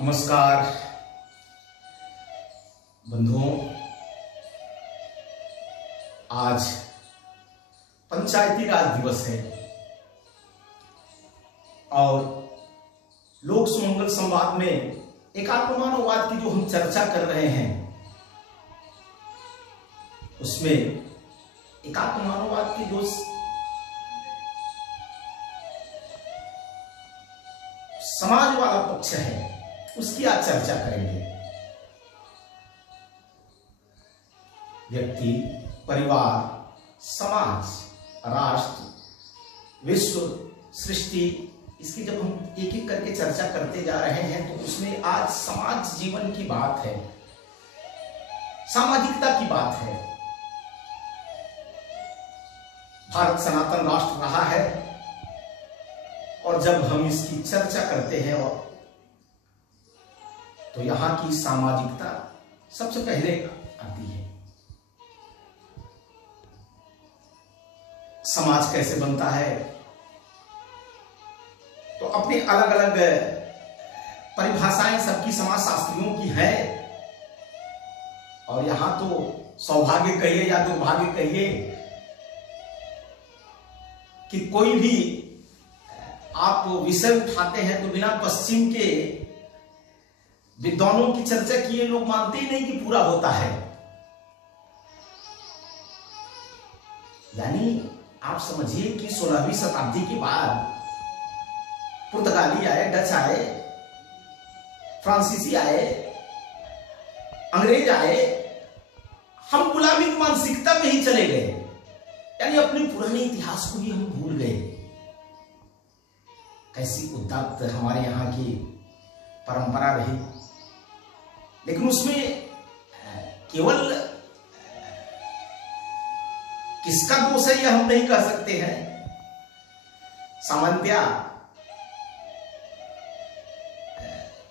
नमस्कार बंधुओं, आज पंचायती राज दिवस है और लोक सुमंगल संवाद में एकात्म मानववाद की जो हम चर्चा कर रहे हैं उसमें एकात्म मानववाद के जो समाज वाला पक्ष है उसकी आज चर्चा करेंगे। व्यक्ति, परिवार, समाज, राष्ट्र, विश्व, सृष्टि, इसकी जब हम एक एक करके चर्चा करते जा रहे हैं तो उसमें आज समाज जीवन की बात है, सामाजिकता की बात है। भारत सनातन राष्ट्र रहा है और जब हम इसकी चर्चा करते हैं और तो यहां की सामाजिकता सबसे पहले आती है। समाज कैसे बनता है तो अपनी अलग अलग परिभाषाएं सबकी समाज शास्त्रियों की है और यहां तो सौभाग्य कहिए या दुर्भाग्य कहिए कि कोई भी आप विषय उठाते हैं तो बिना पश्चिम के विद्वानों की चर्चा किए लोग मानते ही नहीं कि पूरा होता है। यानी आप समझिए कि 16वीं शताब्दी के बाद पुर्तगाली आए, डच आए, फ्रांसीसी आए, अंग्रेज आए, हम गुलामी की मानसिकता में ही चले गए। यानी अपने पुराने इतिहास को भी हम भूल गए। कैसी उदात्त हमारे यहाँ की परंपरा रही, लेकिन उसमें केवल किसका दोष है यह हम नहीं कह सकते हैं। सामान्यतया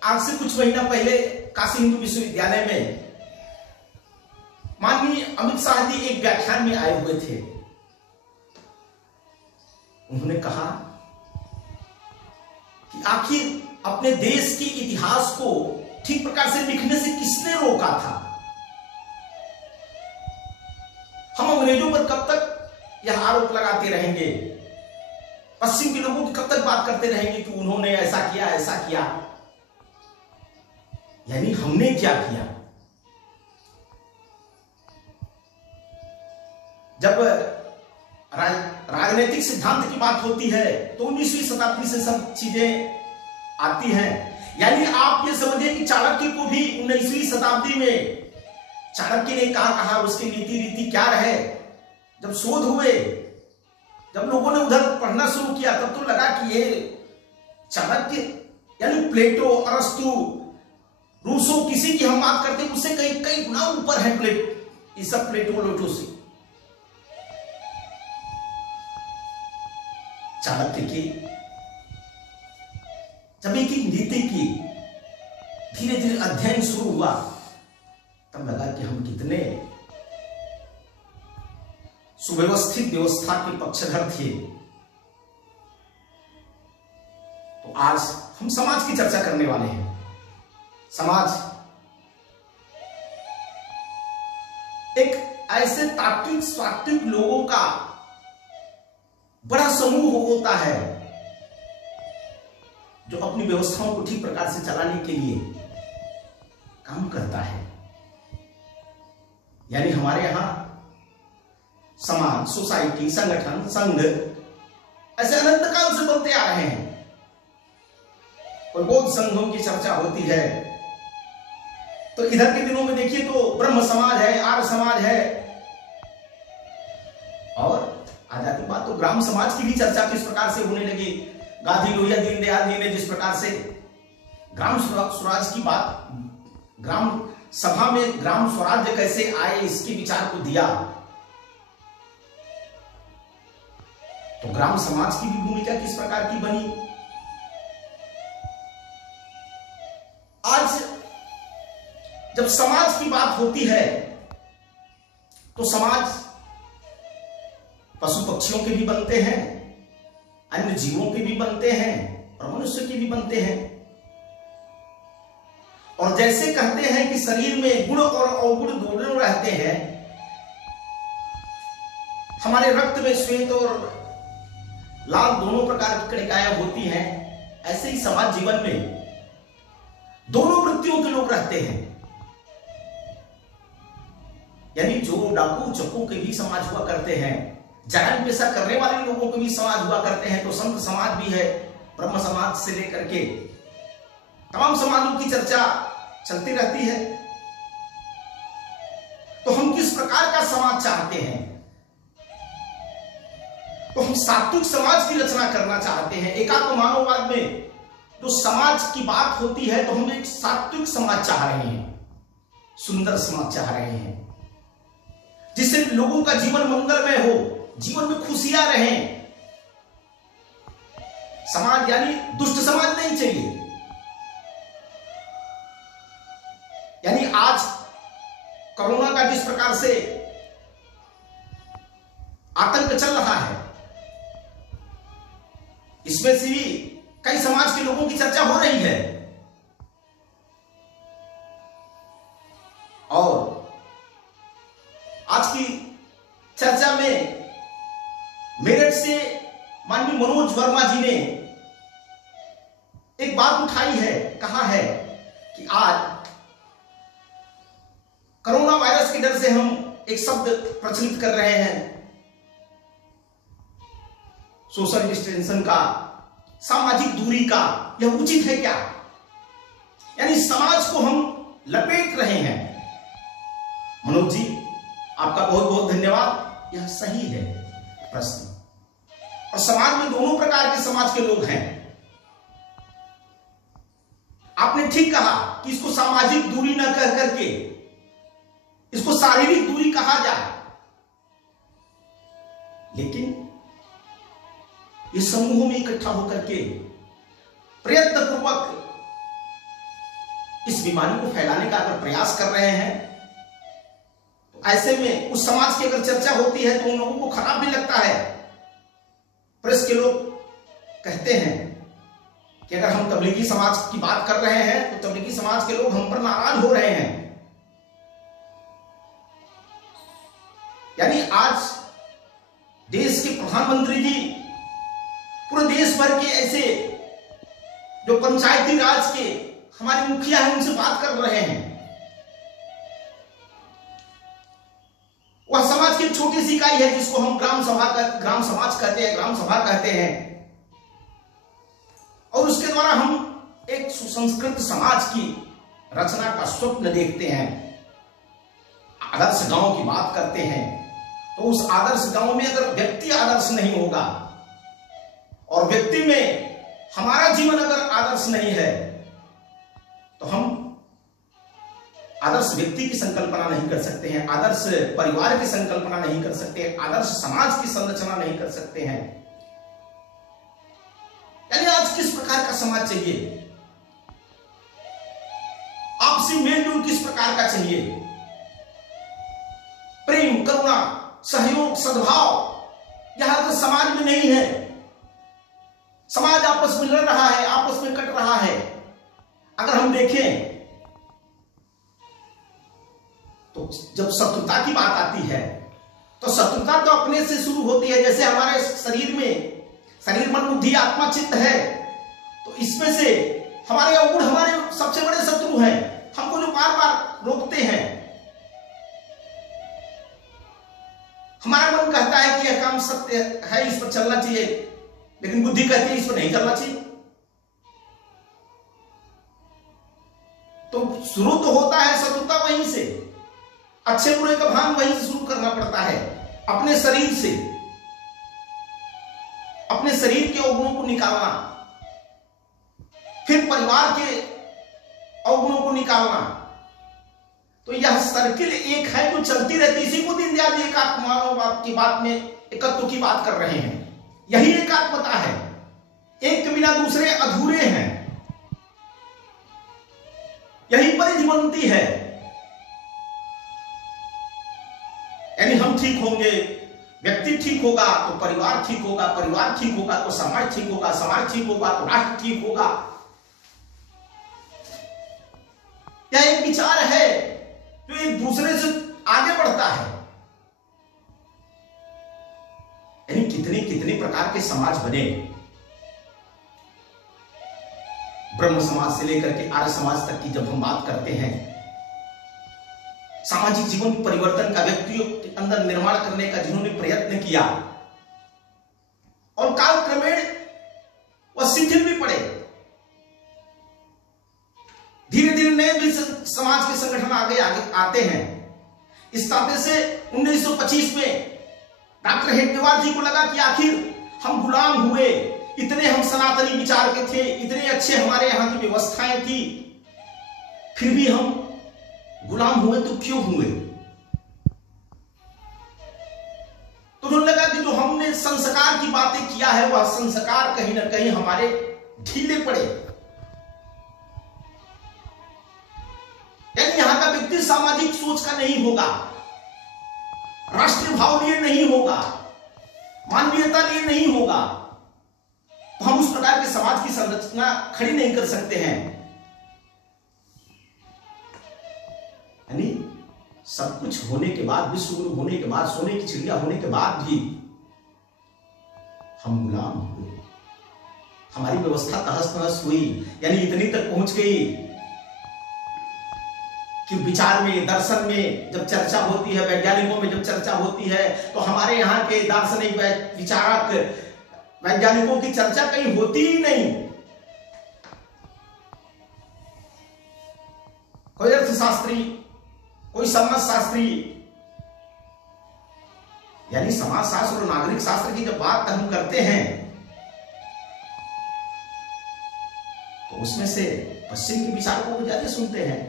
आज से कुछ महीना पहले काशी हिंदू विश्वविद्यालय में माननीय अमित शाह जी एक व्याख्यान में आए हुए थे। उन्होंने कहा कि आखिर अपने देश के इतिहास को ठीक प्रकार से लिखने से किसने रोका था। हम अंग्रेजों पर कब तक यह आरोप लगाते रहेंगे, पश्चिम के लोगों की कब तक बात करते रहेंगे कि उन्होंने ऐसा किया ऐसा किया। यानी हमने क्या किया। जब राजनीतिक सिद्धांत की बात होती है तो 19वीं शताब्दी से सब चीजें आती हैं। यानी आप ये समझिए कि चाणक्य को भी 19वीं शताब्दी में चाणक्य ने कहा उसकी नीति रीति क्या रहे। जब शोध हुए, जब लोगों ने उधर पढ़ना शुरू किया तब तो लगा कि ये चाणक्य यानी प्लेटो, अरस्तु, रूसो, किसी की हम बात करते हैं उससे कई कई गुना ऊपर है इस सब प्लेटो लोटो से। चाणक्य की जब एक नीति की धीरे धीरे अध्ययन शुरू हुआ तब लगा कि हम कितने सुव्यवस्थित व्यवस्था के पक्षधर थे। तो आज हम समाज की चर्चा करने वाले हैं। समाज एक ऐसे तात्विक स्वात्विक लोगों का बड़ा समूह होता है जो अपनी व्यवस्थाओं को ठीक प्रकार से चलाने के लिए काम करता है। यानी हमारे यहां समाज, सोसाइटी, संगठन, संघ ऐसे अनंत काल से बनते आ रहे हैं। और बौद्ध संघों की चर्चा होती है तो इधर के दिनों में देखिए तो ब्रह्म समाज है, आर्य समाज है और आजादी के बाद तो ग्राम समाज की भी चर्चा किस प्रकार से होने लगी। गांधी, लोहिया, दीनदयाल जी ने जिस प्रकार से ग्राम स्वराज की बात, ग्राम सभा में ग्राम स्वराज्य कैसे आए इसके विचार को दिया, तो ग्राम समाज की भी भूमिका किस प्रकार की बनी। आज जब समाज की बात होती है तो समाज पशु पक्षियों के भी बनते हैं, अन्य जीवों के भी बनते हैं और मनुष्य के भी बनते हैं। और जैसे कहते हैं कि शरीर में गुण और अवगुण दोनों रहते हैं, हमारे रक्त में श्वेत और लाल दोनों प्रकार की कणिकाएं होती हैं, ऐसे ही समाज जीवन में दोनों वृत्तियों के लोग रहते हैं। यानी जो डाकू चक्कू के भी समाज हुआ करते हैं, जान पेशा करने वाले लोगों के भी समाज हुआ करते हैं, तो संत समाज भी है, ब्रह्म समाज से लेकर के तमाम समाजों की चर्चा चलती रहती है। तो हम किस प्रकार का समाज चाहते हैं? तो हम सात्विक समाज की रचना करना चाहते हैं। एकात्म मानववाद में जो समाज की बात होती है, तो हम एक सात्विक समाज चाह रहे हैं, सुंदर समाज चाह रहे हैं, जिससे लोगों का जीवन मंगलमय हो, जीवन में खुशियां रहें। समाज यानी दुष्ट समाज नहीं चाहिए। यानी आज कोरोना का जिस प्रकार से आतंक चल रहा है, इसमें से भी कई समाज के लोगों की चर्चा हो रही है। और आज की चर्चा में मेरठ से माननीय मनोज वर्मा जी ने एक बात उठाई है, कहा है कि आज कोरोना वायरस के डर से हम एक शब्द प्रचलित कर रहे हैं, सोशल डिस्टेंशन का, सामाजिक दूरी का। यह उचित है क्या? यानी समाज को हम लपेट रहे हैं। मनोज जी, आपका बहुत बहुत धन्यवाद। यह सही है प्रश्न। और समाज में दोनों प्रकार के समाज के लोग हैं। आपने ठीक कहा कि इसको सामाजिक दूरी न कह करके इसको शारीरिक दूरी कहा जाए, लेकिन ये समूहों में इकट्ठा होकर के प्रयत्नपूर्वक इस बीमारी को फैलाने का अगर प्रयास कर रहे हैं, तो ऐसे में उस समाज की अगर चर्चा होती है तो उन लोगों को खराब भी लगता है। प्रेस के लोग कहते हैं कि अगर हम तबलीगी समाज की बात कर रहे हैं तो तबलीगी समाज के लोग हम पर नाराज हो रहे हैं। यानी आज देश के प्रधानमंत्री जी पूरे देश भर के ऐसे जो पंचायती राज के हमारे मुखिया हैं उनसे बात कर रहे हैं। वह समाज की छोटी सी इकाई है जिसको हम ग्राम समाज कहते हैं, ग्राम सभा कहते हैं। और उसके द्वारा हम एक सुसंस्कृत समाज की रचना का स्वप्न देखते हैं। आदर्श गांव की बात करते हैं, तो उस आदर्श गांव में अगर व्यक्ति आदर्श नहीं होगा और व्यक्ति में हमारा जीवन अगर आदर्श नहीं है, तो हम आदर्श व्यक्ति की संकल्पना नहीं कर सकते हैं, आदर्श परिवार की संकल्पना नहीं कर सकते हैं, आदर्श समाज की संरचना नहीं कर सकते हैं। यानी आज किस प्रकार का समाज चाहिए? आपसी मेलजोल किस प्रकार का चाहिए? प्रेम, करुणा, सहयोग, सद्भाव यह अगर समाज में नहीं है, समाज आपस में लड़ रहा है, आपस में कट रहा है। अगर हम देखें तो जब शत्रुता की बात आती है तो शत्रुता तो अपने से शुरू होती है। जैसे हमारे शरीर में शरीर, मन, बुद्धि, आत्मा, चित्त है, तो इसमें से हमारे अवगुण हमारे सबसे बड़े शत्रु हैं, हमको जो बार बार रोकते हैं। हमारा मन कहता है कि यह काम सत्य है, इस पर चलना चाहिए, लेकिन बुद्धि कहती है इस पर नहीं करना चाहिए। तो शुरू तो होता है शत्रुता वहीं से, अच्छे बुरे का भान वहीं से शुरू करना पड़ता है, अपने शरीर से, अपने शरीर के अवगुणों को निकालना, फिर परिवार के अवगुणों को निकालना। तो यह सर्किल एक है जो चलती रहती। इसी को दीनदयाल जी एकात्म मानववाद की बात में एकत्व की बात कर रहे हैं। यही एकात्मता है, एक के बिना दूसरे अधूरे हैं, यही परिजीवंती है। यानी हम ठीक होंगे, व्यक्ति ठीक होगा तो परिवार ठीक होगा, परिवार ठीक होगा तो समाज ठीक होगा, समाज ठीक होगा तो राष्ट्र ठीक होगा। विचार है जो एक दूसरे से आगे बढ़ता है। यानी कितने कितने प्रकार के समाज बने, ब्रह्म समाज से लेकर के आर्य समाज तक की जब हम बात करते हैं, सामाजिक जीवन परिवर्तन का व्यक्तियों के अंदर निर्माण करने का जिन्होंने प्रयत्न किया और कालक्रमेण वह शिथिल भी पड़े, धीरे धीरे नए भी समाज के संगठन आगे आते हैं। इस ताबे से 1925 में डॉक्टर हेडगेवार जी को लगा कि आखिर हम गुलाम हुए, इतने हम सनातनी विचार के थे, इतने अच्छे हमारे यहां की व्यवस्थाएं थी, फिर भी हम गुलाम हुए तो क्यों हुए? तो उन्होंने लगा कि जो हमने संस्कार की बातें किया है वह संस्कार कहीं ना कहीं हमारे ढीले पड़े। यानी यहां का व्यक्ति सामाजिक सोच का नहीं होगा, राष्ट्रीय भाव लिए नहीं होगा, मानवीयता लिए नहीं होगा, तो हम उस प्रकार के समाज की संरचना खड़ी नहीं कर सकते हैं। यानी सब कुछ होने के बाद, विश्व गुरु होने के बाद, सोने की चिड़िया होने के बाद भी हम गुलाम हुए, हमारी व्यवस्था तहस नहस हुई। यानी इतनी तक पहुंच गई कि विचार में, दर्शन में जब चर्चा होती है, वैज्ञानिकों में जब चर्चा होती है, तो हमारे यहाँ के दार्शनिक विचारक वैज्ञानिकों की चर्चा कहीं होती ही नहीं। कोई अर्थशास्त्री, कोई समाजशास्त्री, यानी समाजशास्त्र और नागरिक शास्त्र की जब बात हम करते हैं तो उसमें से पश्चिम के विचारकों को ज्यादा सुनते हैं,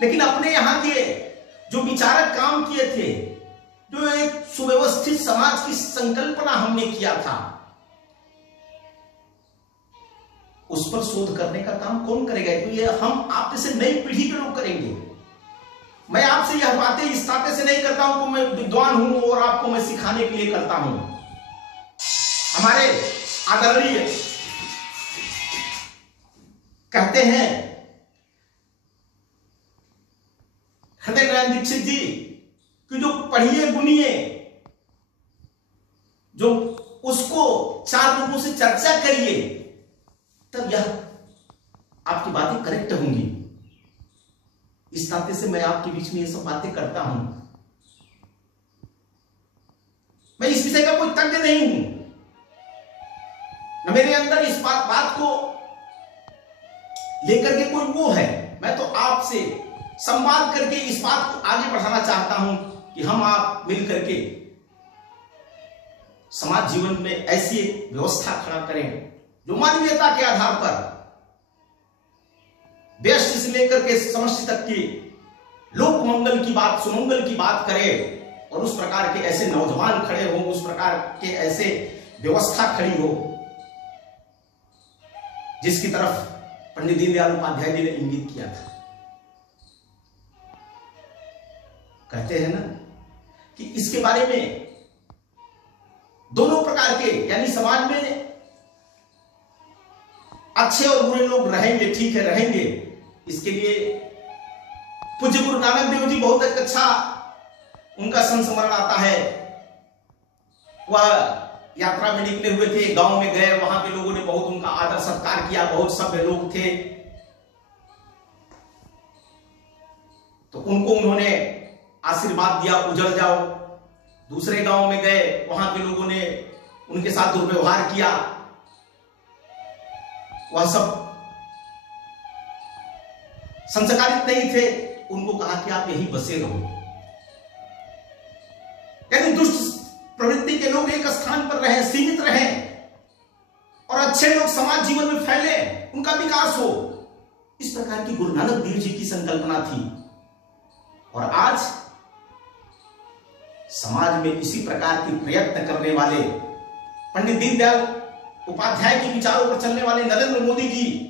लेकिन अपने यहां के जो विचारक काम किए थे, जो एक सुव्यवस्थित समाज की संकल्पना हमने किया था, उस पर शोध करने का काम कौन करेगा? तो ये हम आप जैसे नई पीढ़ी के लोग करेंगे। मैं आपसे यह बातें इस नाते से नहीं करता हूं कि मैं विद्वान हूं और आपको मैं सिखाने के लिए करता हूं। हमारे आदरणीय कहते हैं हृदय नारायण दीक्षित जी कि जो पढ़िए गुनिए, जो उसको चार लोगों से चर्चा करिए, तब यह आपकी बातें करेक्ट होंगी। इस नाते से मैं आपके बीच में ये सब बातें करता हूं। मैं इस विषय का कोई तज्ञ नहीं हूं, न मेरे अंदर इस बात को लेकर के कोई वो है। मैं तो आपसे संवाद करके इस बात को आगे बढ़ाना चाहता हूं कि हम आप मिलकर के समाज जीवन में ऐसी एक व्यवस्था खड़ा करें जो मानवीयता के आधार पर व्यष्टि से लेकर के समष्टि तक की लोक मंगल की बात, सुमंगल की बात करे, और उस प्रकार के ऐसे नौजवान खड़े हो, उस प्रकार के ऐसे व्यवस्था खड़ी हो जिसकी तरफ पंडित दीनदयाल उपाध्याय जी ने इंगित किया था। कहते हैं ना कि इसके बारे में दोनों प्रकार के, यानी समाज में अच्छे और बुरे लोग रहेंगे, ठीक है, रहेंगे। इसके लिए पूज्य गुरु नानक देव जी बहुत अच्छा उनका संस्मरण आता है। वह यात्रा में निकले हुए थे, गांव में गए, वहां के लोगों ने बहुत उनका आदर सत्कार किया, बहुत सभ्य लोग थे, तो उनको उन्होंने आशीर्वाद दिया, उजड़ जाओ। दूसरे गांव में गए, वहां के लोगों ने उनके साथ दुर्व्यवहार किया, वह सब संस्कारित नहीं थे, उनको कहा कि आप यहीं बसे रहो। यानी दुष्ट प्रवृत्ति के लोग एक स्थान पर रहे, सीमित रहे, और अच्छे लोग समाज जीवन में फैले, उनका विकास हो। इस प्रकार की गुरु नानक देव जी की संकल्पना थी। और आज समाज में इसी प्रकार की प्रयत्न करने वाले पंडित दीनदयाल उपाध्याय के विचारों पर चलने वाले नरेंद्र मोदी जी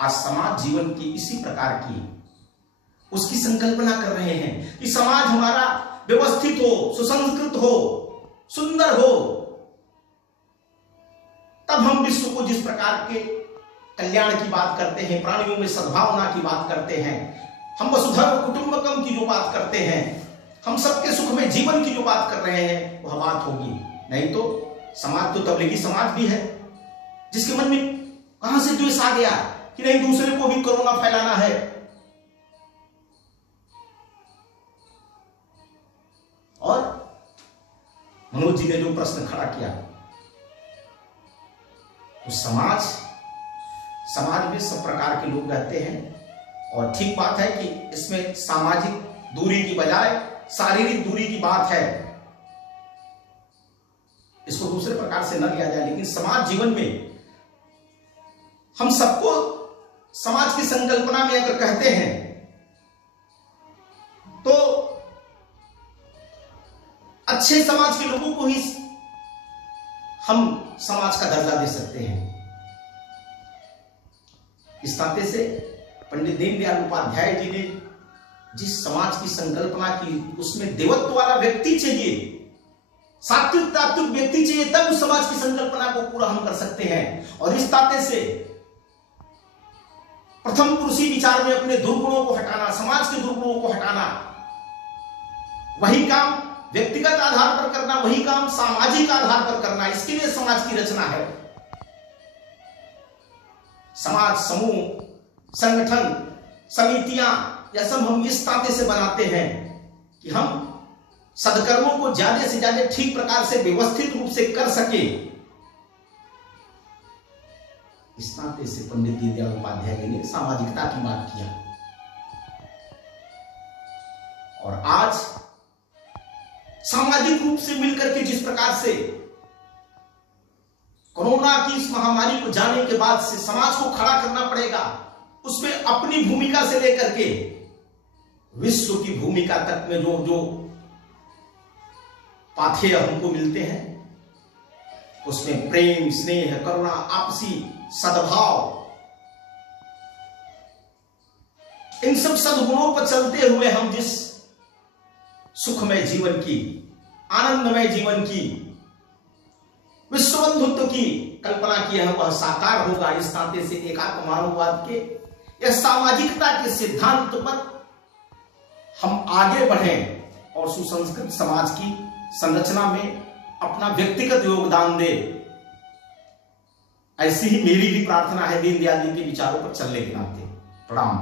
आज समाज जीवन की इसी प्रकार की उसकी संकल्पना कर रहे हैं कि समाज हमारा व्यवस्थित हो, सुसंस्कृत हो, सुंदर हो, तब हम विश्व को जिस प्रकार के कल्याण की बात करते हैं, प्राणियों में सद्भावना की बात करते हैं, हम वसुधैव कुटुंबकम की जो बात करते हैं, हम सबके सुख में जीवन की जो बात कर रहे हैं, वह बात होगी। नहीं तो समाज तो तबलीगी समाज भी है, जिसके मन में कहां से द्वेष आ गया कि नहीं दूसरे को भी कोरोना फैलाना है। और मनोज जी ने जो प्रश्न खड़ा किया, तो समाज में सब प्रकार के लोग रहते हैं, और ठीक बात है कि इसमें सामाजिक दूरी की बजाय शारीरिक दूरी की बात है, इसको दूसरे प्रकार से न लिया जाए। लेकिन समाज जीवन में हम सबको समाज की संकल्पना में अगर कहते हैं तो अच्छे समाज के लोगों को ही हम समाज का दर्जा दे सकते हैं। इस नाते से पंडित दीनदयाल उपाध्याय जी ने जिस समाज की संकल्पना की, उसमें देवत्व वाला व्यक्ति चाहिए, सात्विक तात्विक व्यक्ति चाहिए, तब उस समाज की संकल्पना को पूरा हम कर सकते हैं। और इस नाते से प्रथम पुरुषी विचार में अपने दुर्गुणों को हटाना, समाज के दुर्गुणों को हटाना, वही काम व्यक्तिगत आधार पर करना, वही काम सामाजिक आधार पर करना, इसके लिए समाज की रचना है। समाज, समूह, संगठन, समितियां, यह सब हम इस नाते से बनाते हैं कि हम सदकर्मों को ज्यादा से ज्यादा ठीक प्रकार से व्यवस्थित रूप से कर सके। इस नाते से पंडित दीनदयाल उपाध्याय जी ने सामाजिकता की बात किया। और आज सामाजिक रूप से मिलकर के जिस प्रकार से कोरोना की इस महामारी को जाने के बाद से समाज को खड़ा करना पड़ेगा, उसमें अपनी भूमिका से लेकर के विश्व की भूमिका तक में जो पाथेय हमको मिलते हैं, उसमें प्रेम, स्नेह, करुणा, आपसी सद्भाव, इन सब सद्गुणों पर चलते हुए हम जिस सुखमय जीवन की, आनंदमय जीवन की, विश्व बंधुत्व की कल्पना की है, वह साकार होगा। इस नाते से एकात्म मानववाद के या सामाजिकता के सिद्धांत पर हम आगे बढ़ें और सुसंस्कृत समाज की संरचना में अपना व्यक्तिगत योगदान दे। ऐसी ही मेरी भी प्रार्थना है दीनदयाल जी के विचारों पर चलने के नाते। प्रणाम।